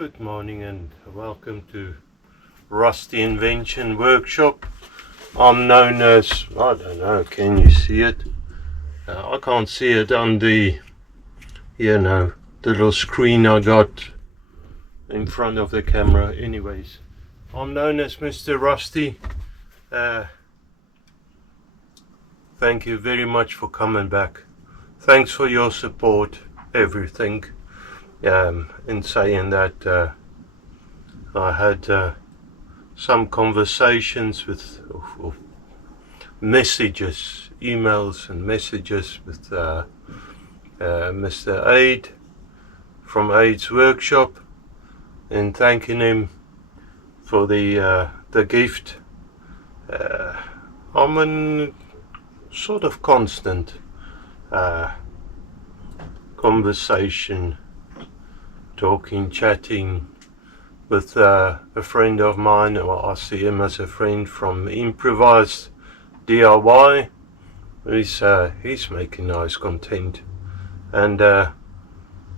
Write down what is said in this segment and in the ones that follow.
Good morning and welcome to Rusty Invention Workshop. I'm known as, I don't know, can you see it? I can't see it on the, the little screen I got in front of the camera. Anyways, I'm known as Mr. Rusty. Thank you very much for coming back. Thanks for your support, everything. In saying that, I had some conversations with messages, emails and messages with Mr. Aid from Aid's Workshop, and thanking him for the gift. I'm in sort of constant conversation, talking, chatting with a friend of mine, or I see him as a friend from Improvised DIY. He's making nice content, and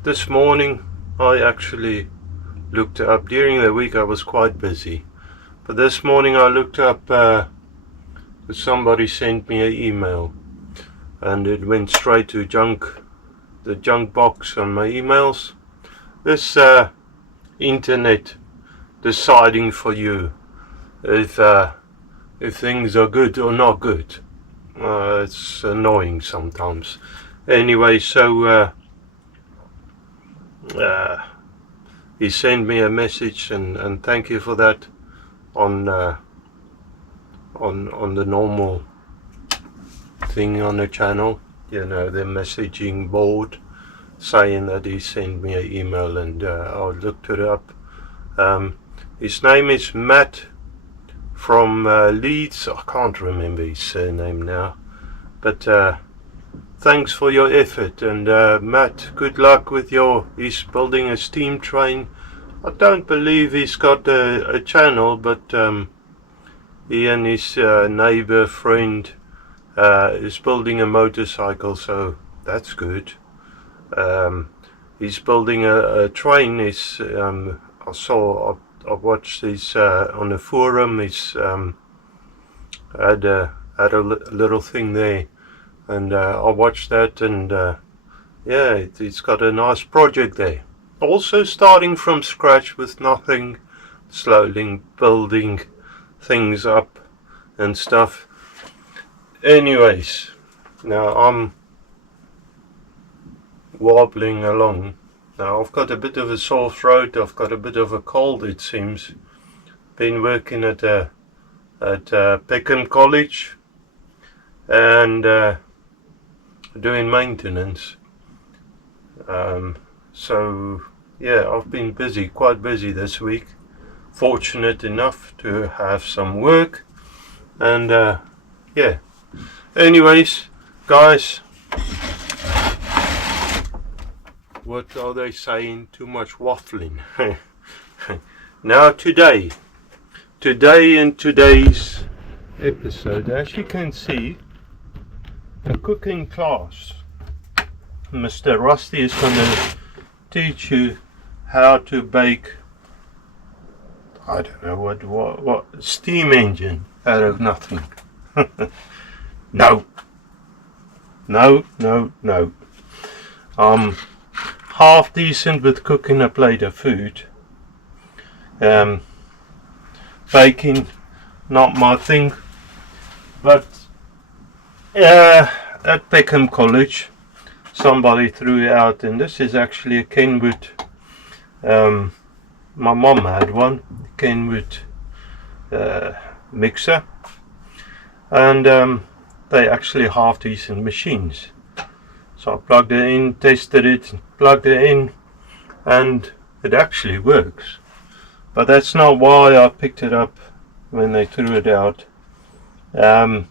this morning I actually looked up. During the week I was quite busy, but this morning I looked up, somebody sent me an email and it went straight to the junk box on my emails. This internet deciding for you if things are good or not good. It's annoying sometimes. Anyway, so he sent me a message, and thank you for that, on the normal thing on the channel, the messaging board, saying that he sent me an email, and I looked it up. His name is Matt from Leeds. I can't remember his surname now, but thanks for your effort, and Matt, good luck with he's building a steam train. I don't believe he's got a channel, but he and his neighbor friend is building a motorcycle, so that's good. He's building a train. I watched this on the forum. He's had a little thing there, and I watched that, and he's got a nice project there. Also starting from scratch with nothing, slowly building things up and stuff. Anyways, now I'm wobbling along. Now I've got a bit of a sore throat. I've got a bit of a cold, it seems. Been working at Peckham College and doing maintenance. So yeah, I've been busy, quite busy this week. Fortunate enough to have some work, and yeah. Anyways, guys, what are they saying? Too much waffling. Now today in today's episode, as you can see, a cooking class. Mr. Rusty is going to teach you how to bake, I don't know what steam engine out of nothing. No. I'm half decent with cooking a plate of food. Baking, not my thing. But at Peckham College, somebody threw it out, and this is actually a Kenwood. My mom had one Kenwood mixer, and they actually half decent machines. So I plugged it in, tested it, plugged it in, and it actually works. But that's not why I picked it up when they threw it out. There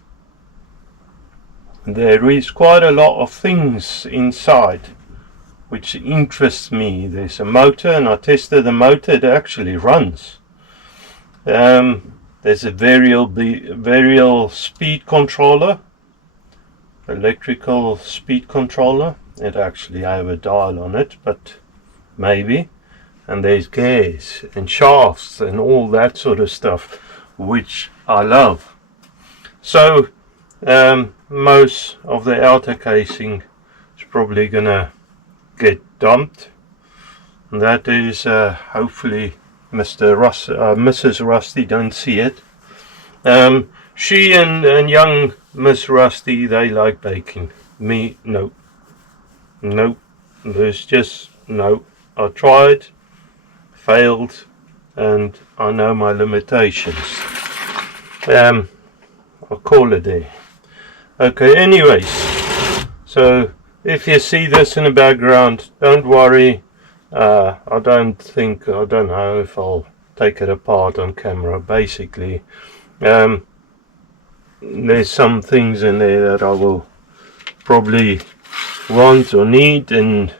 is quite a lot of things inside which interests me. There's a motor, and I tested the motor. It actually runs. There's a variable speed controller, electrical speed controller. It actually have a dial on it, but maybe. and there's gears and shafts and all that sort of stuff, which I love. So most of the outer casing is probably gonna get dumped, and that is hopefully Mrs. Rusty don't see it. She and young Miss Rusty, they like baking. Me, no. Nope. There's just no. I tried, failed, and I know my limitations. I'll call it there. Okay, anyways, so if you see this in the background, don't worry. I don't know if I'll take it apart on camera. Basically, there's some things in there that I will probably want or need, and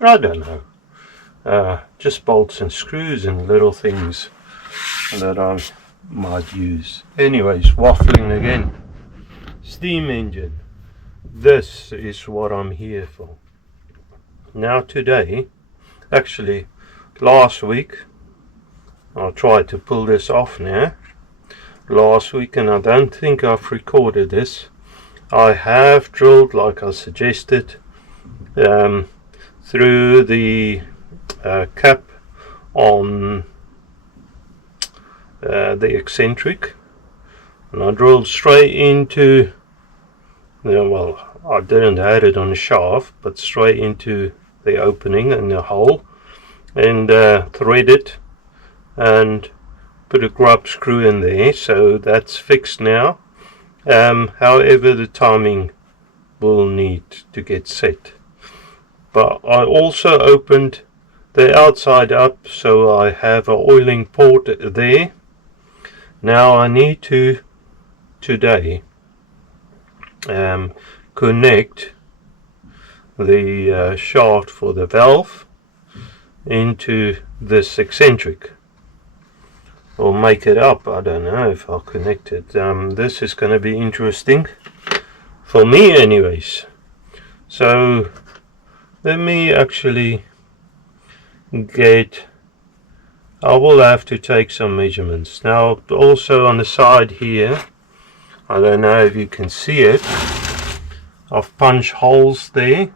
I don't know, just bolts and screws and little things that I might use. Anyways, waffling again. Steam engine, this is what I'm here for. Now today, actually last week, I'll try to pull this off now. Last week, and I don't think I've recorded this, I have drilled, like I suggested, through the cap on the eccentric, and I drilled straight into, well, I didn't add it on the shaft, but straight into the opening and the hole, and thread it and put a grub screw in there, so that's fixed now. However, the timing will need to get set. But I also opened the outside up, so I have an oiling port there. Now I need to today connect the shaft for the valve into this eccentric, or make it up. I don't know if I'll connect it. This is going to be interesting for me anyways. So let me actually I will have to take some measurements. Now also on the side here, I don't know if you can see it, I've punched holes there,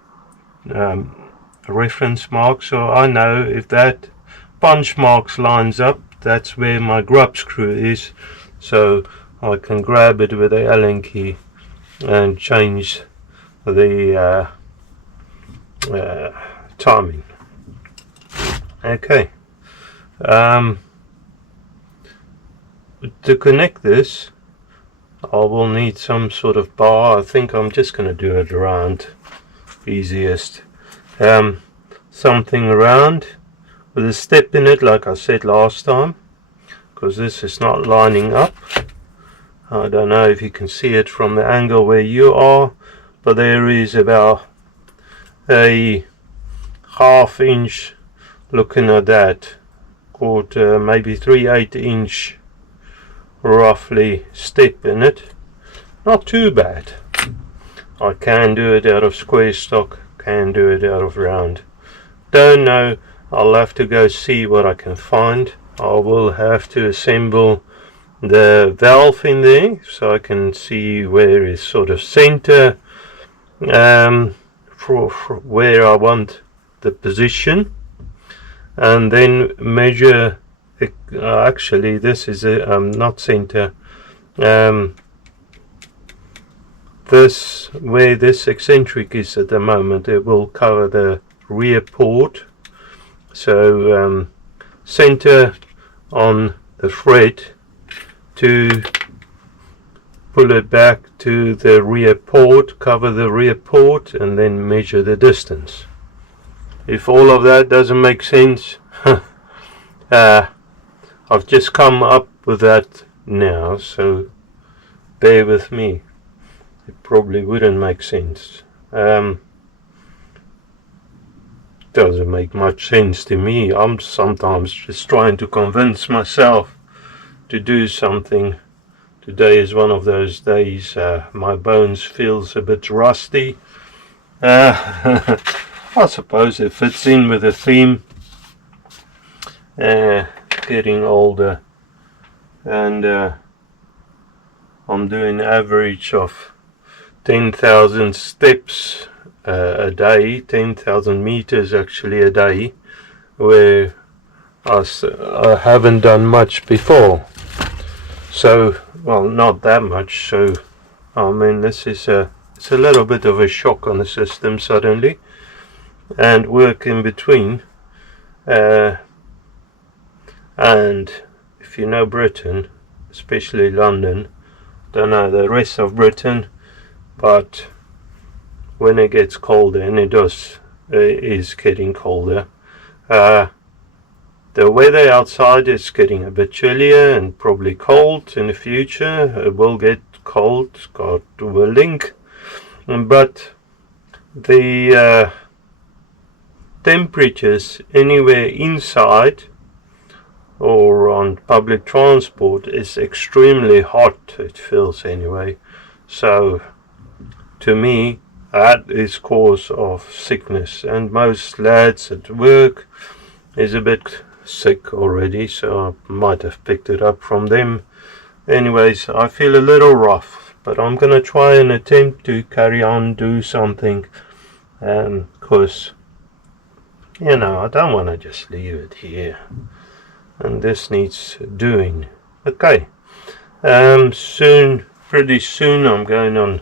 reference marks, so I know if that punch marks lines up, that's where my grub screw is, so I can grab it with the Allen key and change the timing. Okay, to connect this I will need some sort of bar. I think I'm just going to do it round, easiest. Something round with a step in it, like I said last time, because this is not lining up. I don't know if you can see it from the angle where you are, but there is about a ½ inch, looking at that, called maybe 3/8 inch roughly step in it. Not too bad. I can do it out of square stock, can do it out of round. Don't know, I'll have to go see what I can find. I will have to assemble the valve in there so I can see where is sort of center, for where I want the position, and then measure it. Actually this is not center, this where this eccentric is at the moment, it will cover the rear port, so center on the thread to pull it back to the rear port, cover the rear port, and then measure the distance. If all of that doesn't make sense, I've just come up with that now, so bear with me. It probably wouldn't make sense. Doesn't make much sense to me. I'm sometimes just trying to convince myself to do something. Today is one of those days. My bones feels a bit rusty. I suppose it fits in with the theme. getting older, and I'm doing average of 10,000 steps a day, 10,000 meters actually a day, where I haven't done much before. So, well, not that much. So, I mean, this is it's a little bit of a shock on the system suddenly, and work in between. And if you know Britain, especially London, don't know the rest of Britain, but when it gets colder, and it is getting colder, the weather outside is getting a bit chillier and probably cold in the future. It will get cold, God willing. But the temperatures anywhere inside or on public transport is extremely hot, it feels anyway. So to me, that is cause of sickness, and most lads at work is a bit sick already, so I might have picked it up from them. Anyways, I feel a little rough, but I'm gonna try and attempt to carry on, do something, because you know, I don't want to just leave it here, and this needs doing. Okay, pretty soon I'm going on,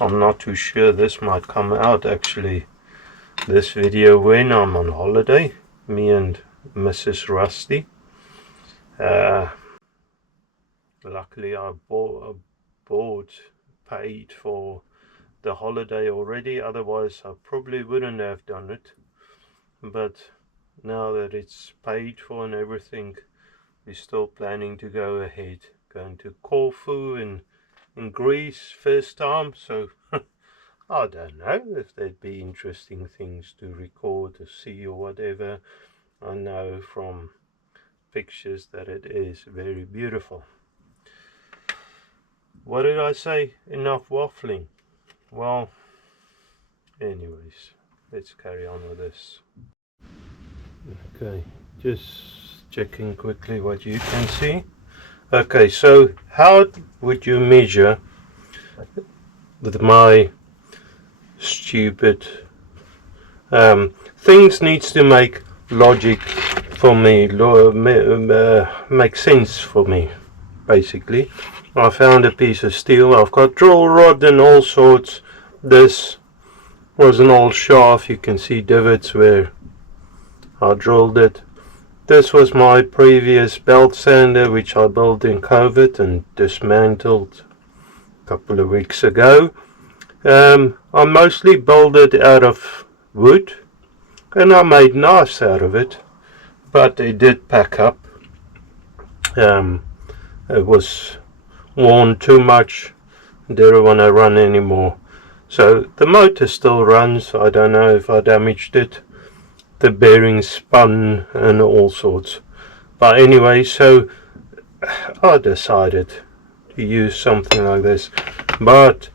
I'm not too sure, this might come out actually, this video, when I'm on holiday, me and Mrs. Rusty. Luckily I paid for the holiday already, otherwise I probably wouldn't have done it. But now that it's paid for and everything, we're still planning to go ahead, going to Corfu in Greece first time, so I don't know if there'd be interesting things to record or see or whatever. I know from pictures that it is very beautiful. What did I say? Enough waffling. Well, anyways, let's carry on with this. Okay, just checking quickly what you can see. Okay, so how would you measure with my stupid things needs to make logic for me, make sense for me, basically. I found a piece of steel, I've got drill rod and all sorts. This was an old shaft, you can see divots where I drilled it. This was my previous belt sander, which I built in COVID and dismantled a couple of weeks ago. I mostly built it out of wood, and I made knives out of it, but it did pack up. It was worn too much, didn't want to run anymore. So the motor still runs, I don't know if I damaged it. The bearings spun and all sorts. But anyway, so I decided to use something like this. But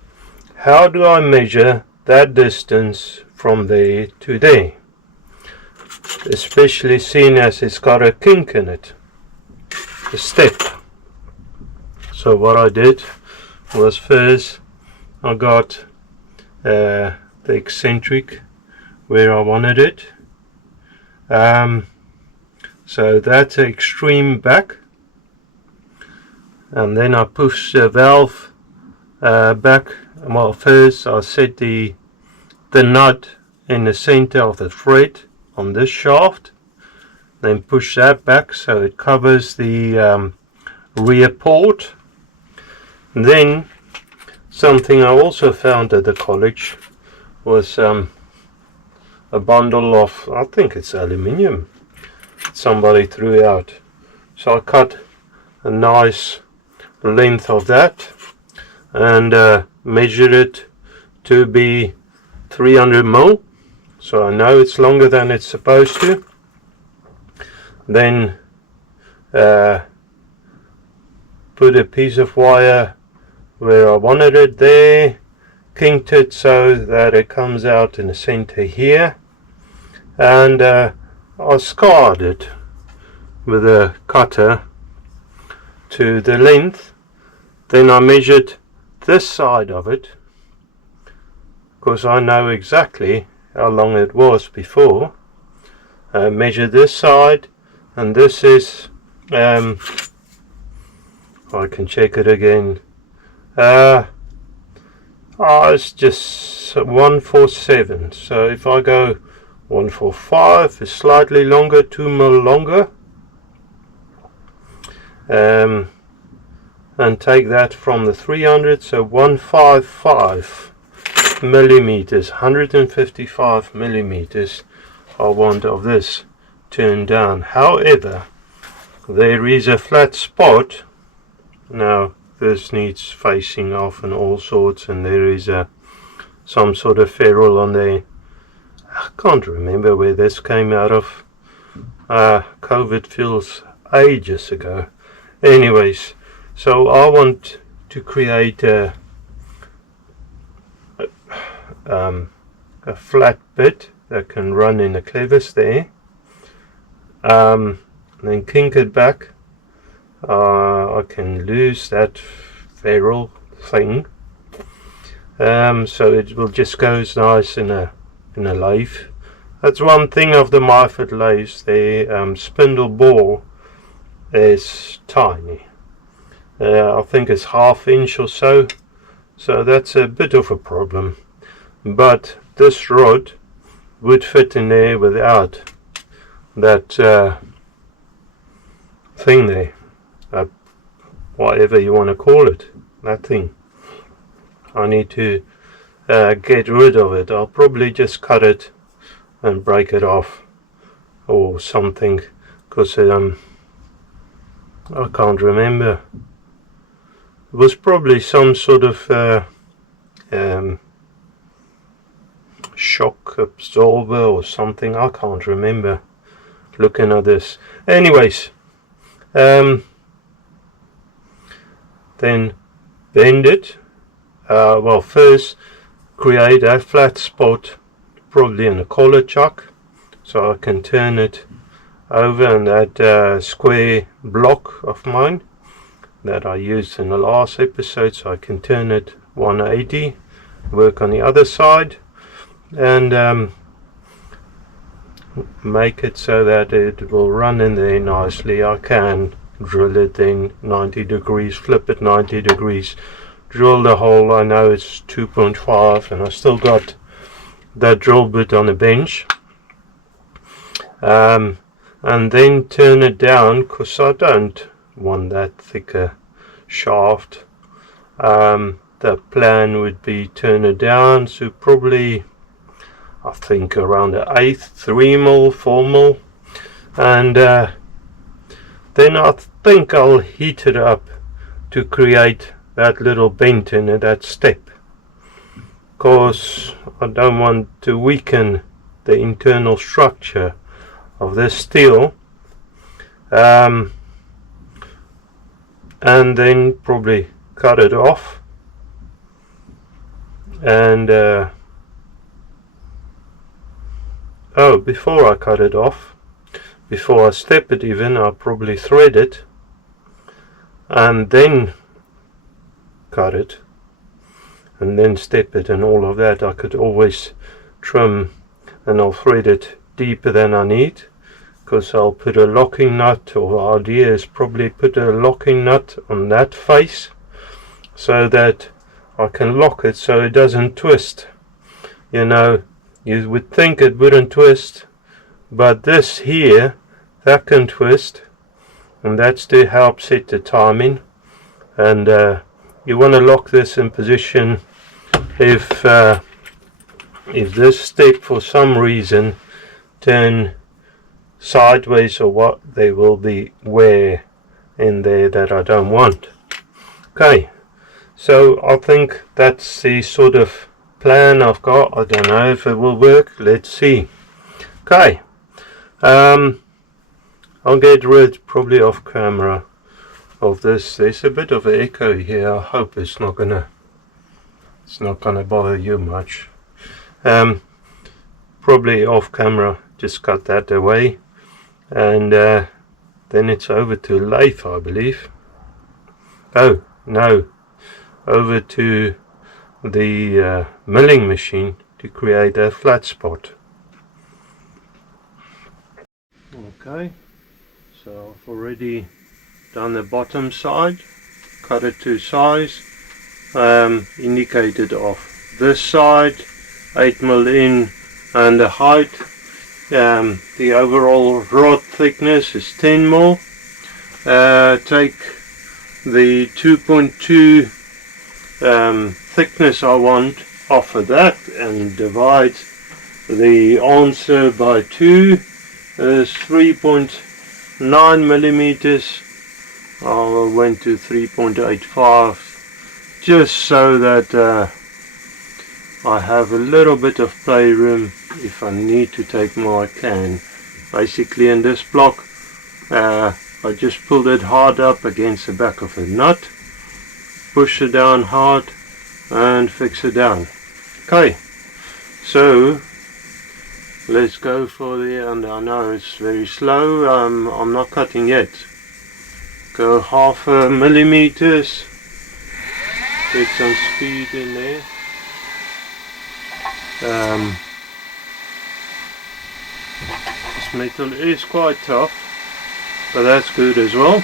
how do I measure that distance from there to there? Especially seeing as it's got a kink in it, a step. So what I did was, first I got the eccentric where I wanted it. So that's extreme back, and then I push the valve back. Well, first I set the nut in the center of the thread on this shaft, then push that back so it covers the rear port. Then something I also found at the college was a bundle of, I think it's aluminium, somebody threw out. So I cut a nice length of that and measured it to be 300 mil, so I know it's longer than it's supposed to. Then put a piece of wire where I wanted it there, kinked it so that it comes out in the center here, and I scarred it with a cutter to the length. Then I measured this side of it, because I know exactly how long it was before. Measure this side, and this is I can check it again. It's just 147. So if I go 145, it's slightly longer, 2 mil longer. And take that from the 300, so 155 millimeters, 155 millimeters I want of this turned down. However, there is a flat spot. Now this needs facing off and all sorts, and there is some sort of ferrule on there. I can't remember where this came out of. COVID feels ages ago. Anyways, so I want to create a flat bit that can run in the clevis there, then kink it back. I can lose that ferrule thing, so it will just goes nice in a lathe. That's one thing of the Myford lathes. The spindle bore is tiny. I think it's 1/2 inch or so that's a bit of a problem. But this rod would fit in there without that thing there, whatever you want to call it, that thing. I need to get rid of it. I'll probably just cut it and break it off or something, because I can't remember. It was probably some sort of shock absorber or something. I can't remember looking at this. Anyways, then bend it. Well, first create a flat spot, probably in a collar chuck, so I can turn it over, and that square block of mine that I used in the last episode, so I can turn it 180, work on the other side, and make it so that it will run in there nicely. I can drill it then 90 degrees, flip it 90 degrees, drill the hole. I know it's 2.5 and I still got that drill bit on the bench, and then turn it down, because I don't want that thicker shaft. The plan would be turn it down, so probably I think around the 1/8, 3 mil, 4 mil, and then I think I'll heat it up to create that little bent in it, that step, because I don't want to weaken the internal structure of this steel. And then probably cut it off, and before I cut it off, before I step it even, I'll probably thread it and then cut it and then step it and all of that. I could always trim, and I'll thread it deeper than I need, because I'll put a locking nut, or the idea is probably put a locking nut on that face so that I can lock it so it doesn't twist. You know, you would think it wouldn't twist, but this here, that can twist, and that's to help set the timing. And you want to lock this in position. If this step for some reason turn sideways or what, there will be wear in there that I don't want. Okay, so I think that's the sort of plan I've got. I don't know if it will work, let's see. Okay, I'll get rid, probably off camera, of this. There's a bit of an echo here. I hope it's not gonna bother you much. Probably off camera, just cut that away, and Then it's over to lathe, I believe. Oh no, over to the milling machine to create a flat spot. Okay, so I've already done the bottom side, cut it to size, indicated off this side 8mm in, and the height, the overall rod thickness is 10mm. Take the 2.2 thickness I want off of that and divide the answer by 2 is 3.9 millimeters. I went to 3.85 just so that I have a little bit of playroom if I need to take more I can. Basically in this block I just pulled it hard up against the back of a nut, push it down hard and fix it down. Okay, so let's go for the, and I know it's very slow, I'm not cutting yet. Go 0.5 millimeters, get some speed in there. This metal is quite tough, but that's good as well.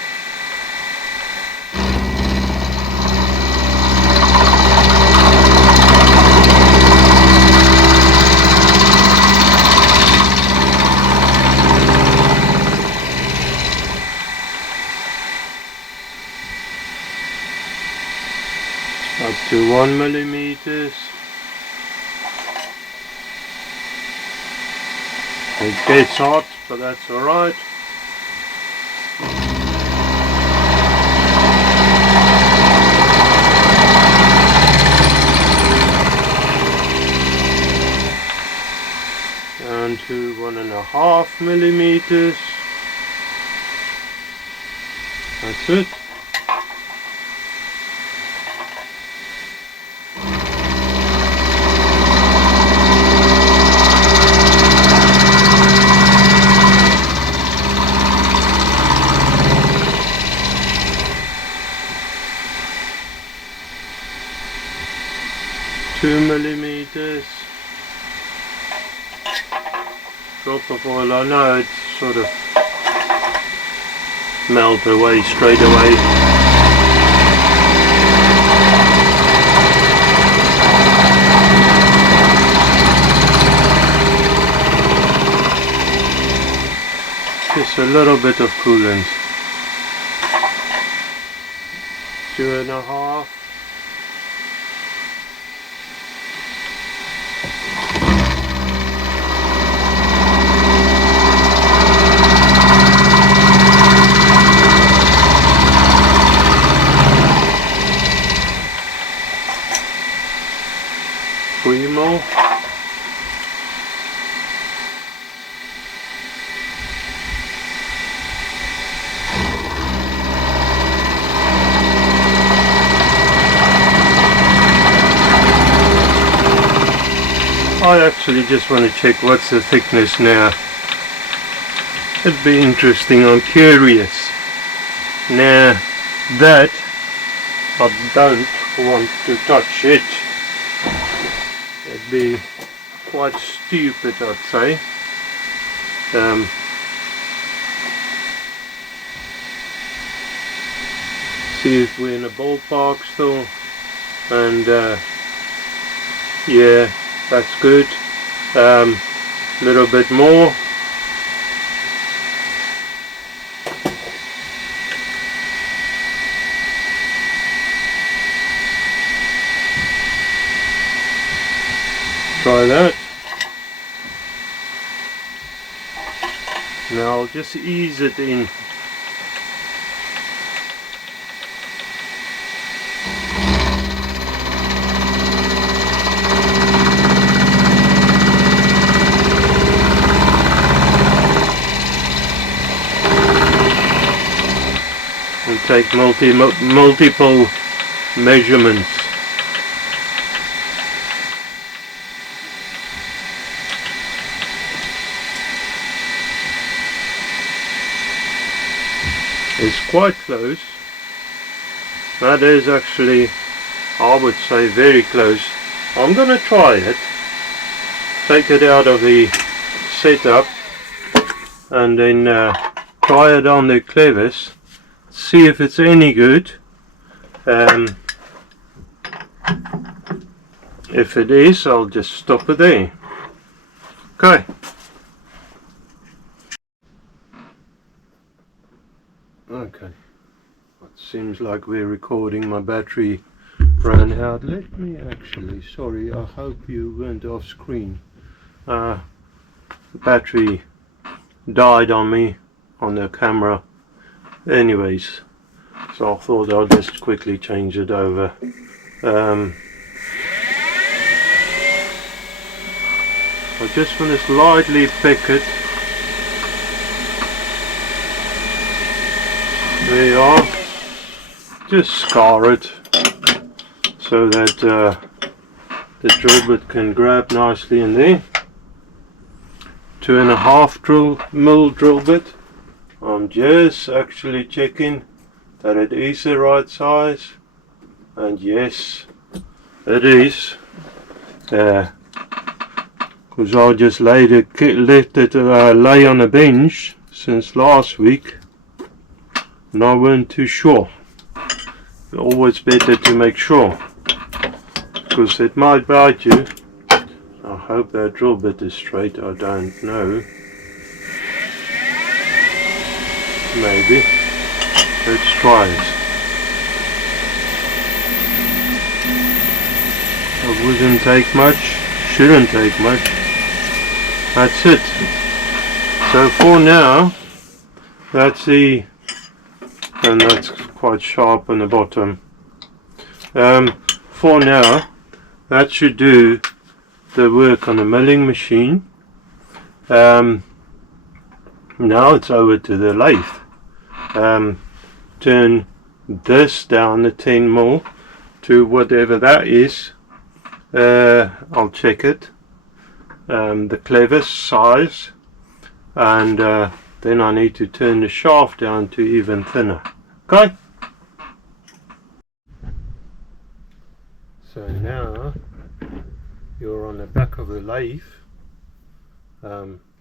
Up to 1 millimeters. It gets hot, but that's alright. Down to 1.5 millimeters. That's it. Millimeters. Drop of oil. I know it's sort of melt away straight away. Just a little bit of coolant. 2.5. Primo. I actually just want to check what's the thickness now. It'd be interesting, I'm curious. Now that I don't want to touch it. It'd be quite stupid, I'd say. See if we're in a ballpark still, and yeah, that's good. Little bit more. Try that. Now I'll just ease it in. And take multiple measurements. is quite close. That is actually, I would say, very close. I'm gonna try it, take it out of the setup and then try it on the clevis, see if it's any good. If it is, I'll just stop it there. Okay. Okay. It seems like we're recording. My battery ran out. Let me actually, sorry, I hope you weren't off screen. The battery died on me on the camera. Anyways, so I thought I'll just quickly change it over. I just want to slightly pick it. There you are. Just scar it so that the drill bit can grab nicely in there. 2.5 mil drill bit. I'm just actually checking that it is the right size, and yes, it is. Because I just let it lay on a bench since last week, and I weren't too sure. It's always better to make sure, because it might bite you. I hope that drill bit is straight. I don't know. Maybe. Let's try it. It wouldn't take much. Shouldn't take much. That's it. So for now, that's the, and that's quite sharp on the bottom. For now, that should do the work on the milling machine. Now it's over to the lathe. Turn this down the 10 mil to whatever that is. I'll check it. The clevis size, and then I need to turn the shaft down to even thinner. Okay. So now you're on the back of the lathe.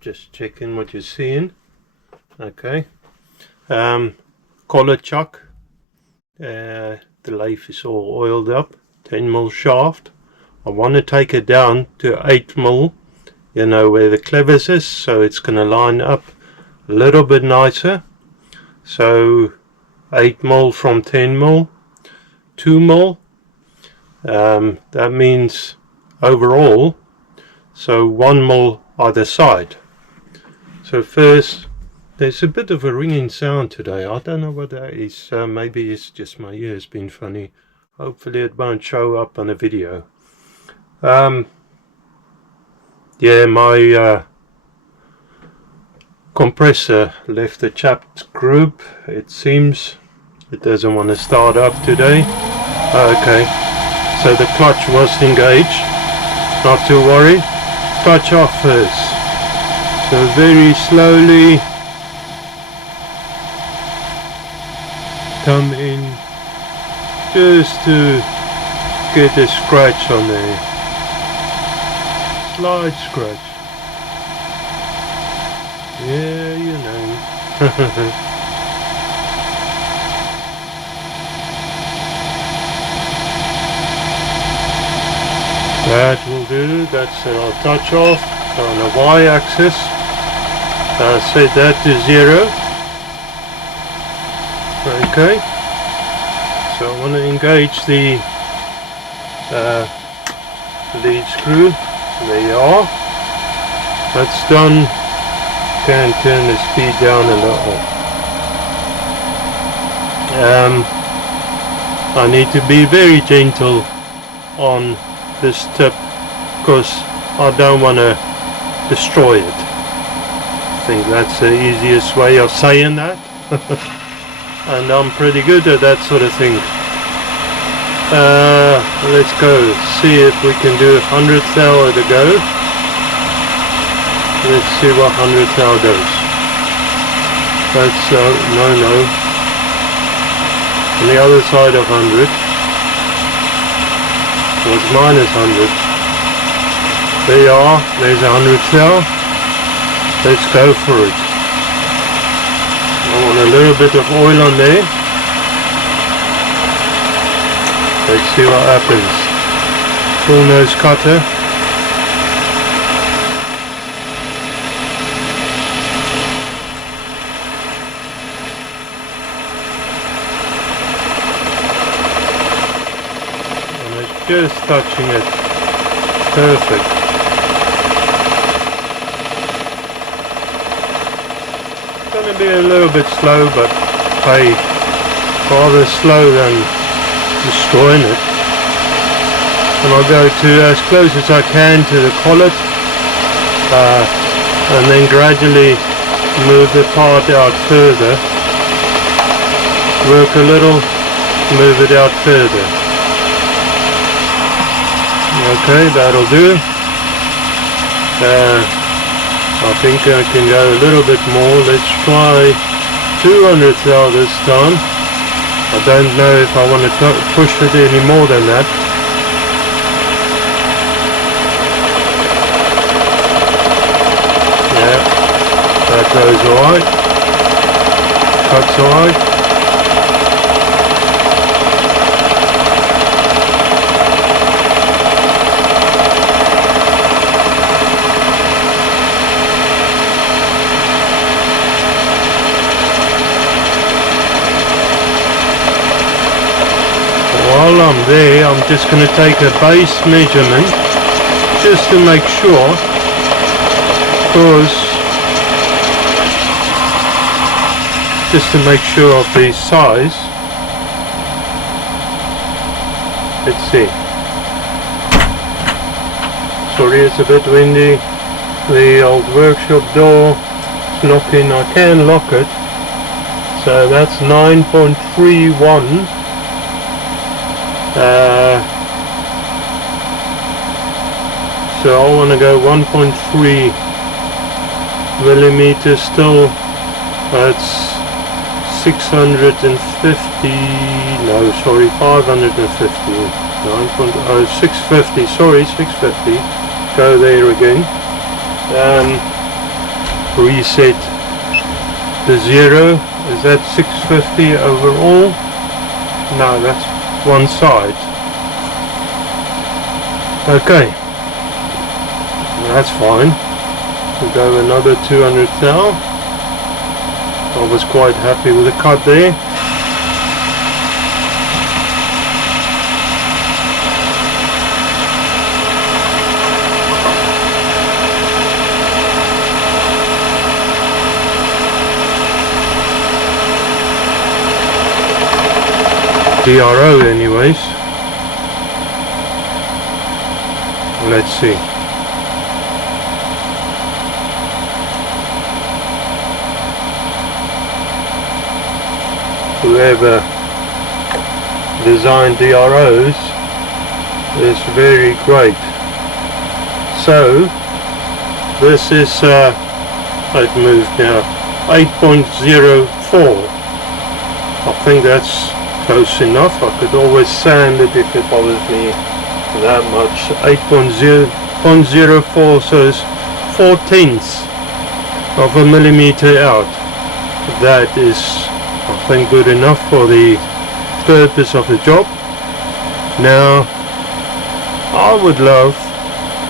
Just checking what you're seeing. Okay. Collar chuck. The lathe is all oiled up. 10 mil shaft. I want to take it down to 8 mil. You know where the clevis is, so it's going to line up a little bit nicer. So 8 mil from 10 mil, 2 mil. That means overall, so 1 mil either side. So first, there's a bit of a ringing sound today. I don't know what that is. Maybe it's just my ears being funny. Hopefully it won't show up on the video. Yeah, my compressor left the chapped group. It seems it doesn't want to start up today. Okay, so the clutch was engaged. Not to worry. Clutch off first. So very slowly come in just to get a scratch on there. Slight scratch. Yeah, you know. That will do. That's our touch off on the y-axis. Set that to 0. Okay. So I want to engage the lead screw. There you are. That's done. Can turn the speed down a little. I need to be very gentle on this tip because I don't want to destroy it. I think that's the easiest way of saying that. And I'm pretty good at that sort of thing. Let's go see if we can do 100th hour to go. Let's see what 100th hour does. That's no. On the other side of 100 was minus 100. There you are, there's 100 thou. Let's go for it. I want a little bit of oil on there. Let's see what happens. Full nose cutter. And it's just touching it. Perfect. It's going to be a little bit slow, but hey, rather slow than destroying it. And I'll go to as close as I can to the collet, and then gradually move the part out further. Work a little, move it out further. Okay, that'll do. I think I can go a little bit more. Let's try 200 thou this time. I don't know if I want to push it any more than that. Yeah, that goes alright. Cuts alright. While I'm there, I'm just going to take a base measurement just to make sure, of the size. Let's see. Sorry, it's a bit windy. The old workshop door is locking. I can lock it. So that's 9.31. So I want to go 1.3 millimeters still. That's 650, no sorry, 550, 650, sorry, 650, go there again. Reset the 0, is that 650 overall? No, that's one side. Okay, that's fine. We'll go another 200 thou. I was quite happy with the cut there. DRO anyways. Let's see. Whoever designed DROs is very great. So this is I've moved now 8.04. I think that's close enough. I could always sand it if it bothers me that much. 8.04, so it's 4/10 of a millimeter out. That is, I think, good enough for the purpose of the job. Now I would love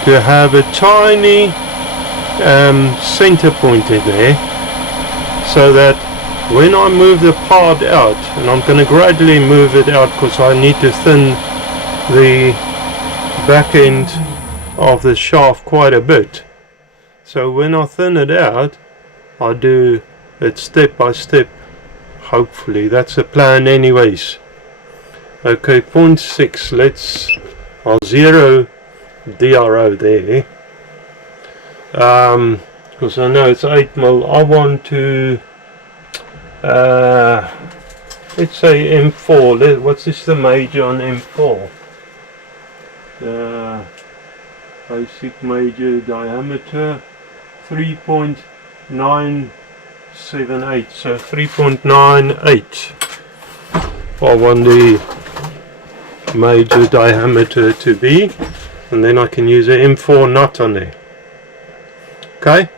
to have a tiny center point in there, so that when I move the part out, and I'm going to gradually move it out because I need to thin the back end of the shaft quite a bit, so when I thin it out I do it step by step. Hopefully that's the plan anyways. Okay, 0.6, I'll zero DRO there, because I know it's 8mm. I want to let's say M4. What's this, the major on M4? Basic major diameter 3.978, so 3.98. I want the major diameter to be, and then I can use an M4 nut on there. Okay,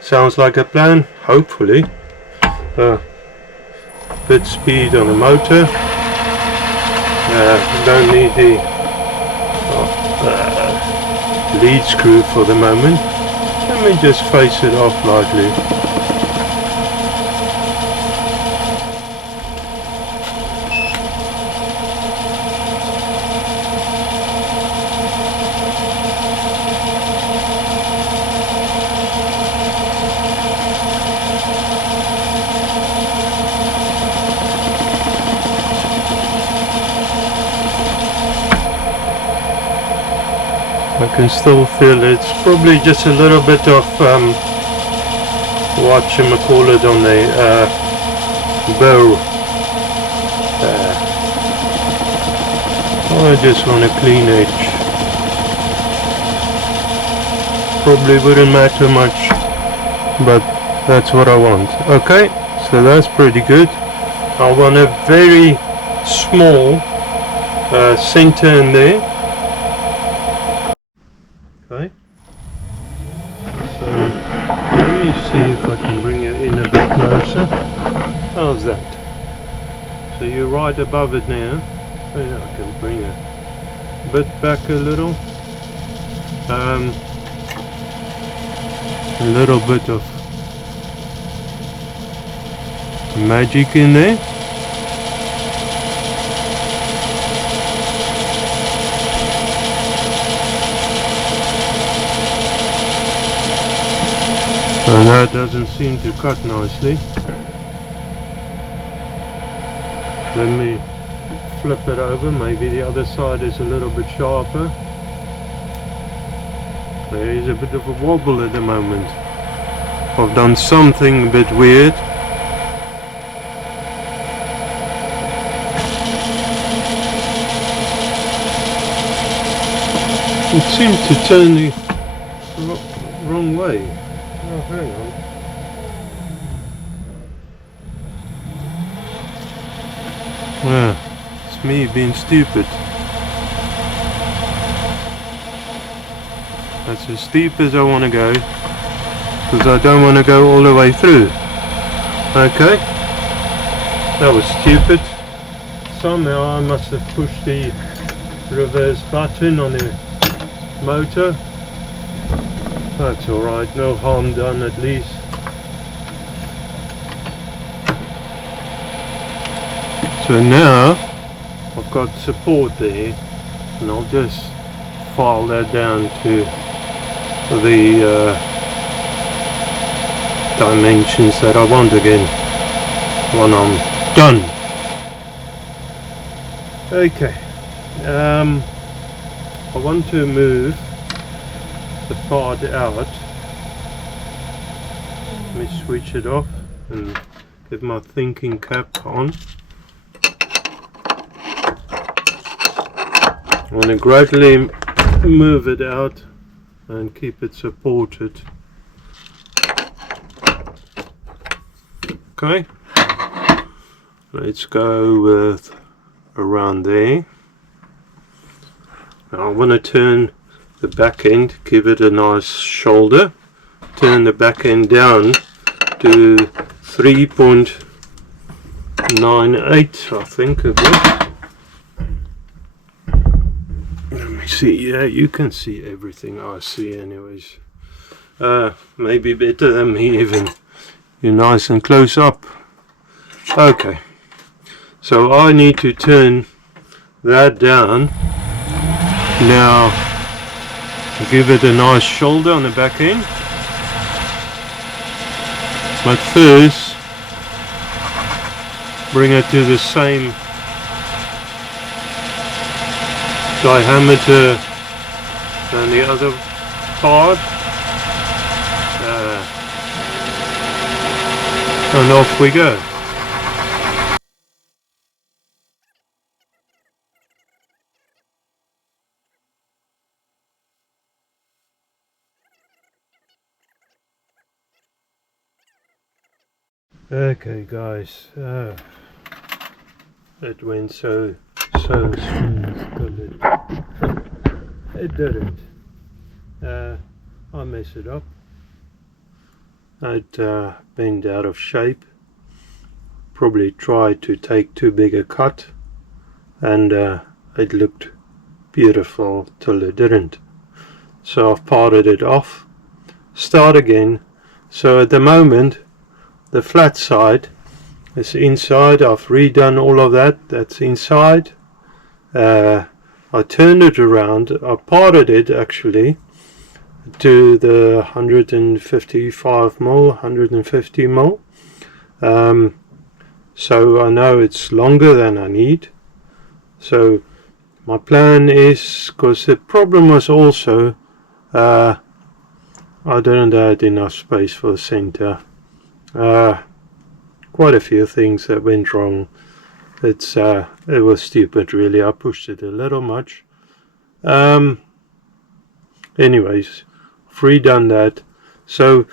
sounds like a plan, hopefully. Bit speed on the motor. Don't need the lead screw for the moment. Let me just face it off lightly. I can still feel it. It's probably just a little bit of whatchamacallit on the bow. I just want a clean edge. Probably wouldn't matter much, but that's what I want. Okay, so that's pretty good. I want a very small center in there. Okay, so let me see if I can bring it in a bit closer. How's that? So you're right above it now. Yeah, I can bring it a bit back a little. A little bit of magic in there. And that doesn't seem to cut nicely. Let me flip it over, maybe the other side is a little bit sharper. There is a bit of a wobble at the moment. I've done something a bit weird. It seems to turn the wrong way. Oh, hang on. Yeah, it's me being stupid. That's as steep as I want to go, because I don't want to go all the way through. Okay, that was stupid. Somehow I must have pushed the reverse button on the motor. That's alright, no harm done at least. So now I've got support there, and I'll just file that down to the dimensions that I want again when I'm done. Okay, I want to move the part out. Let me switch it off and get my thinking cap on. I want to gradually move it out and keep it supported. Okay, let's go with around there. Now I want to turn the back end, give it a nice shoulder, turn the back end down to 3.98, I think of it. Let me see, yeah, you can see everything I see anyways. Maybe better than me even. You're nice and close up. Okay, so I need to turn that down. Now give it a nice shoulder on the back end, but first bring it to the same diameter than the other part, and off we go. Okay guys, it went so smooth, but it didn't. I messed it up. It bent out of shape. Probably tried to take too big a cut, and it looked beautiful till it didn't. So I've parted it off, start again. So at the moment the flat side is inside. I've redone all of that. That's inside. I turned it around. I parted it actually to the 155 mil, 150 mil. So I know it's longer than I need. So my plan is, because the problem was also I didn't have enough space for the center. Quite a few things that went wrong. It was stupid really. I pushed it a little much. Anyways, redone that. So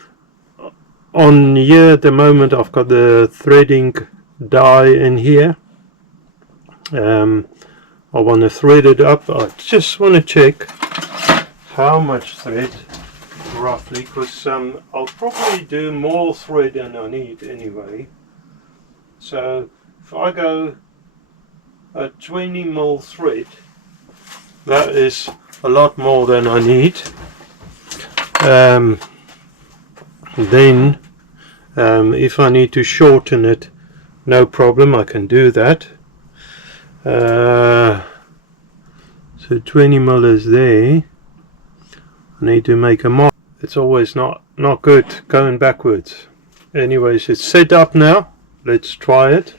on here at the moment I've got the threading die in here. I want to thread it up. I just want to check how much thread roughly, because I'll probably do more thread than I need anyway. So if I go a 20 mil thread, that is a lot more than I need. Then if I need to shorten it, no problem, I can do that. So 20 mil is there. I need to make a mark. It's always not good going backwards. Anyways, it's set up now. Let's try it.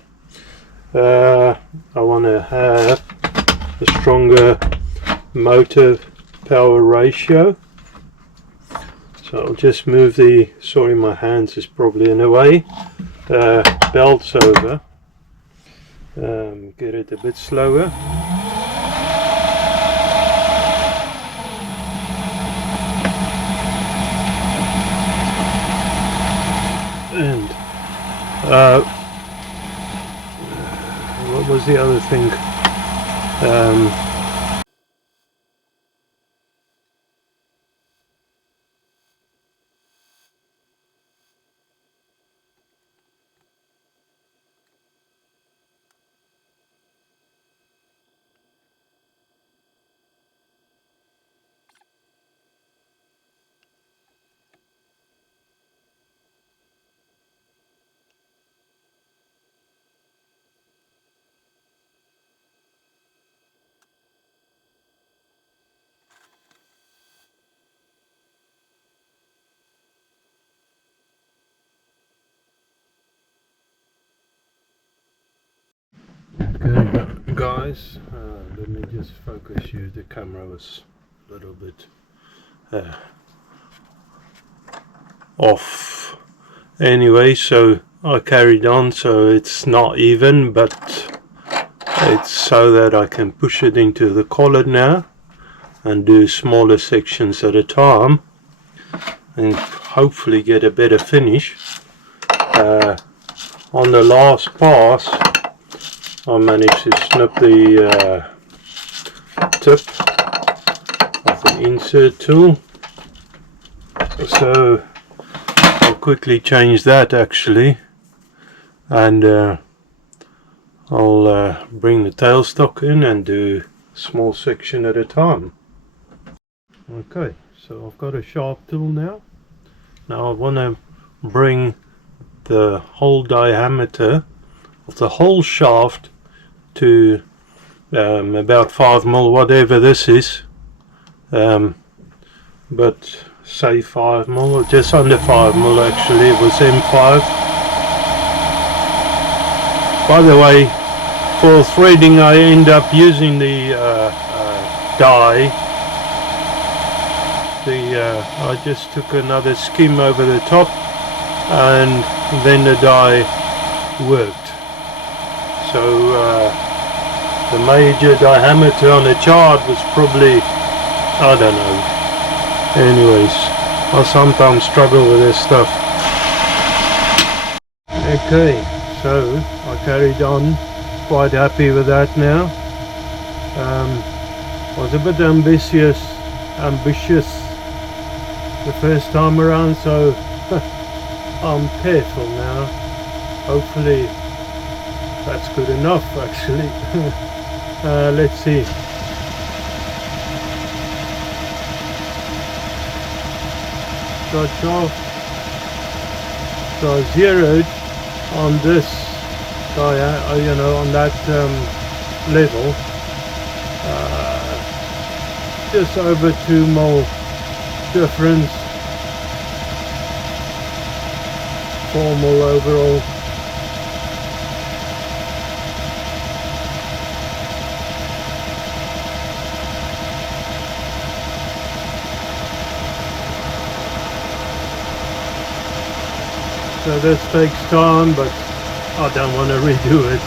I want to have a stronger motor power ratio. So I'll just move the, sorry my hands is probably in the way, belts over. Get it a bit slower. And what was the other thing? Okay, guys, let me just focus you. The camera was a little bit off. Anyway, so I carried on, so it's not even, but it's so that I can push it into the collar now and do smaller sections at a time and hopefully get a better finish. On the last pass I managed to snip the tip of the insert tool, so I'll quickly change that actually, and I'll bring the tailstock in and do a small section at a time. Okay, so I've got a sharp tool now. Now I want to bring the whole diameter of the whole shaft to about 5 mil, whatever this is, but say 5 mil or just under 5 mil actually. It was M5. By the way, for threading I end up using the die. I just took another skim over the top and then the die worked. So the major diameter on the chart was probably, I don't know. Anyways, I sometimes struggle with this stuff. Okay, so I carried on quite happy with that now. Was a bit ambitious the first time around, so I'm careful now. Hopefully that's good enough actually. Let's see. Touch off. So I zeroed on this you know, on that level, just over 2 mil difference, 4 mil overall. So this takes time, but I don't want to redo it.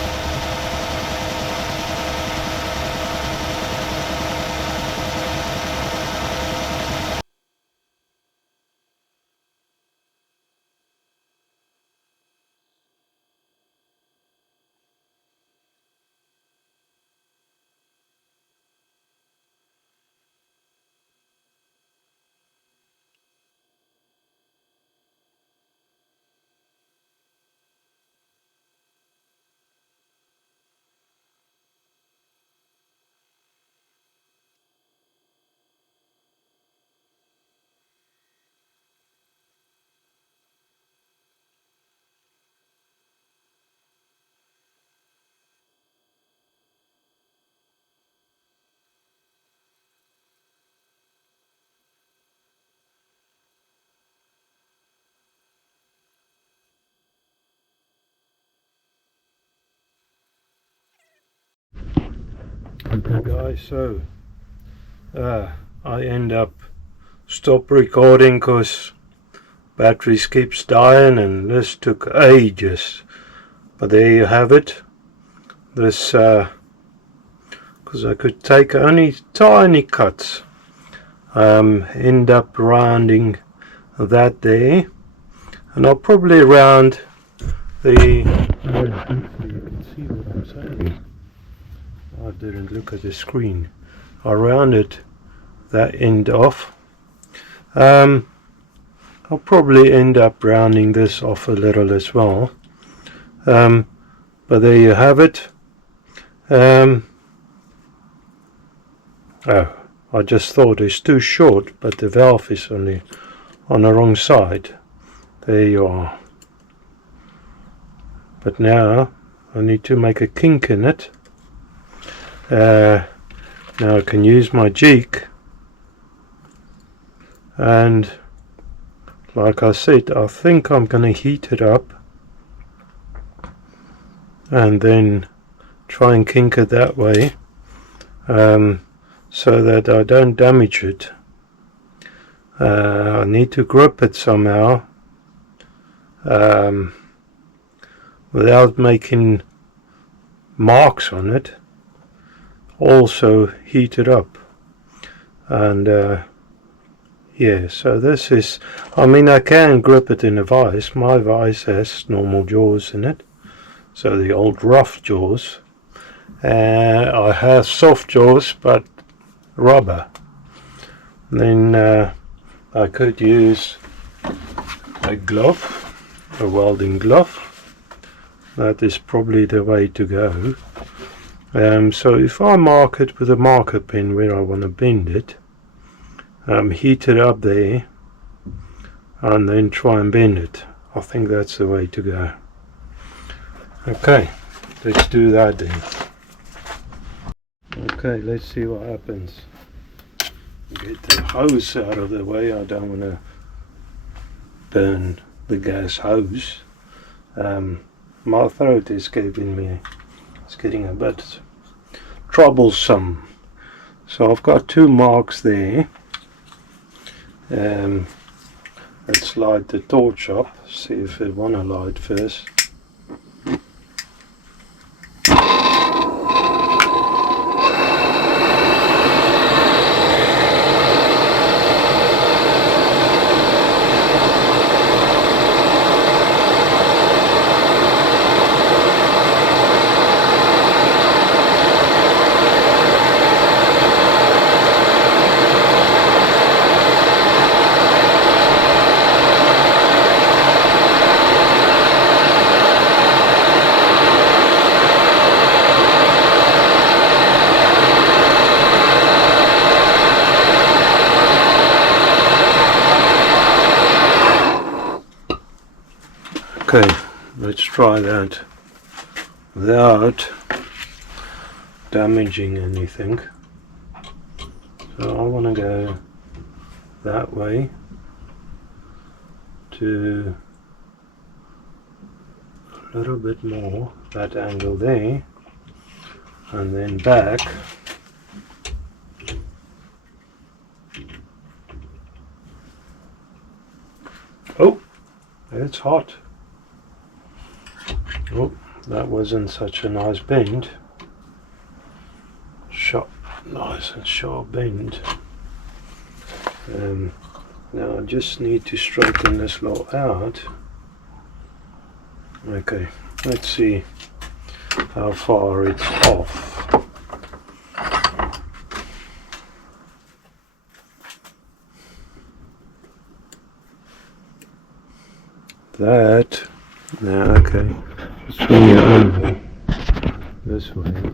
Okay guys, so I end up stop recording because batteries keeps dying, and this took ages, but there you have it. This because I could take only tiny cuts, end up rounding that there, and I'll probably round the hopefully you can see what I'm saying. I didn't look at the screen. I rounded that end off. I'll probably end up rounding this off a little as well. But there you have it. Oh, I just thought it's too short, but the valve is only on the wrong side. There you are. But now I need to make a kink in it. Now I can use my jig, and like I said, I think I'm going to heat it up and then try and kink it that way, so that I don't damage it. I need to grip it somehow without making marks on it. Also heat it up, and yeah, so this is, I mean, I can grip it in a vise. My vise has normal jaws in it, so the old rough jaws. I have soft jaws but rubber. Then I could use a glove, a welding glove. That is probably the way to go. So if I mark it with a marker pen where I want to bend it, heat it up there and then try and bend it. I think that's the way to go. Okay, let's do that then. Okay, let's see what happens. Get the hose out of the way. I don't want to burn the gas hose. My throat is giving me, it's getting a bit troublesome. So I've got 2 marks there. Let's light the torch up, see if we want to light first. let's try that without damaging anything. So I want to go that way to a little bit more, that angle there, and then back. Oh, it's hot. Oh, that wasn't such a nice bend. Nice and sharp bend. Now I just need to straighten this lot out. Okay, let's see how far it's off. That, now okay, swing it over this way.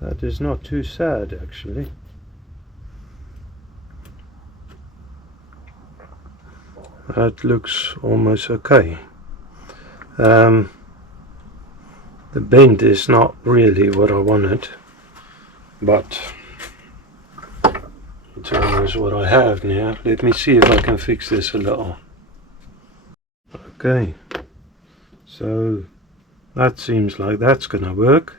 That is not too sad actually. That looks almost okay. The bend is not really what I wanted, but it's almost what I have now. Let me see if I can fix this a little. Okay, so that seems like that's gonna work.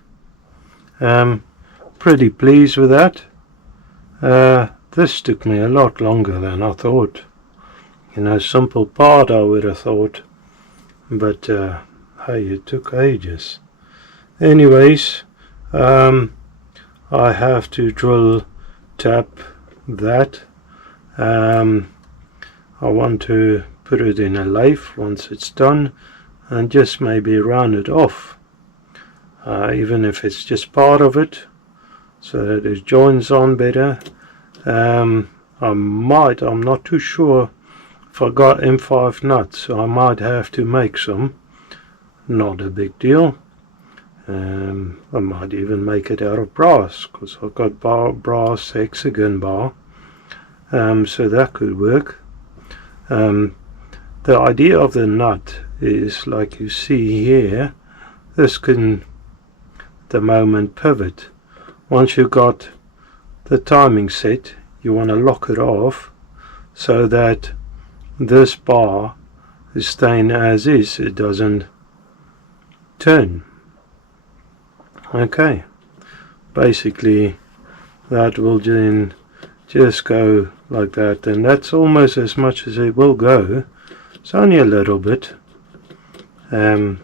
Pretty pleased with that. This took me a lot longer than I thought. You know, simple part I would have thought, but hey, it took ages. Anyways, I have to drill tap that. I want to put it in a lathe once it's done and just maybe round it off, even if it's just part of it, so that it joins on better. I'm not too sure if I got M5 nuts, so I might have to make some. Not a big deal. I might even make it out of brass, because I've got brass hexagon bar, so that could work. The idea of the nut is, like you see here, this can at the moment pivot. Once you've got the timing set, you want to lock it off so that this bar is staying as is, it doesn't turn. Okay, basically that will then just go like that, and that's almost as much as it will go. It's only a little bit, you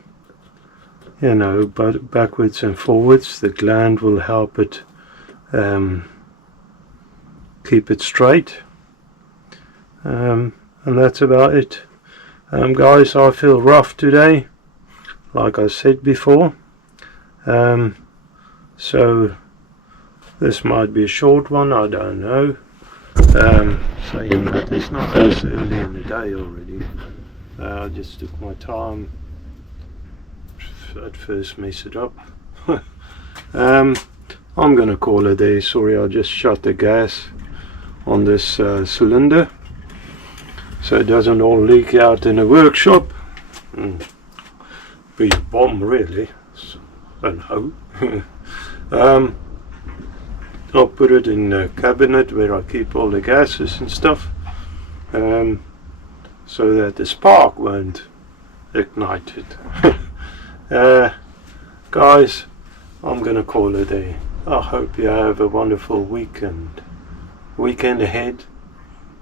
know, but backwards and forwards. The gland will help it keep it straight, and that's about it. Guys, I feel rough today, like I said before, so this might be a short one, I don't know. Saying that it's not as early in the day already. I just took my time. At first mess it up. I'm gonna call it there. Sorry, I just shut the gas on this cylinder so it doesn't all leak out in the workshop. Be a bomb really. So, no. I'll put it in the cabinet where I keep all the gases and stuff, so that the spark won't ignite it. Guys, I'm gonna call it a. I hope you have a wonderful weekend ahead.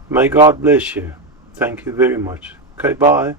May God bless you. Thank you very much. Okay, bye.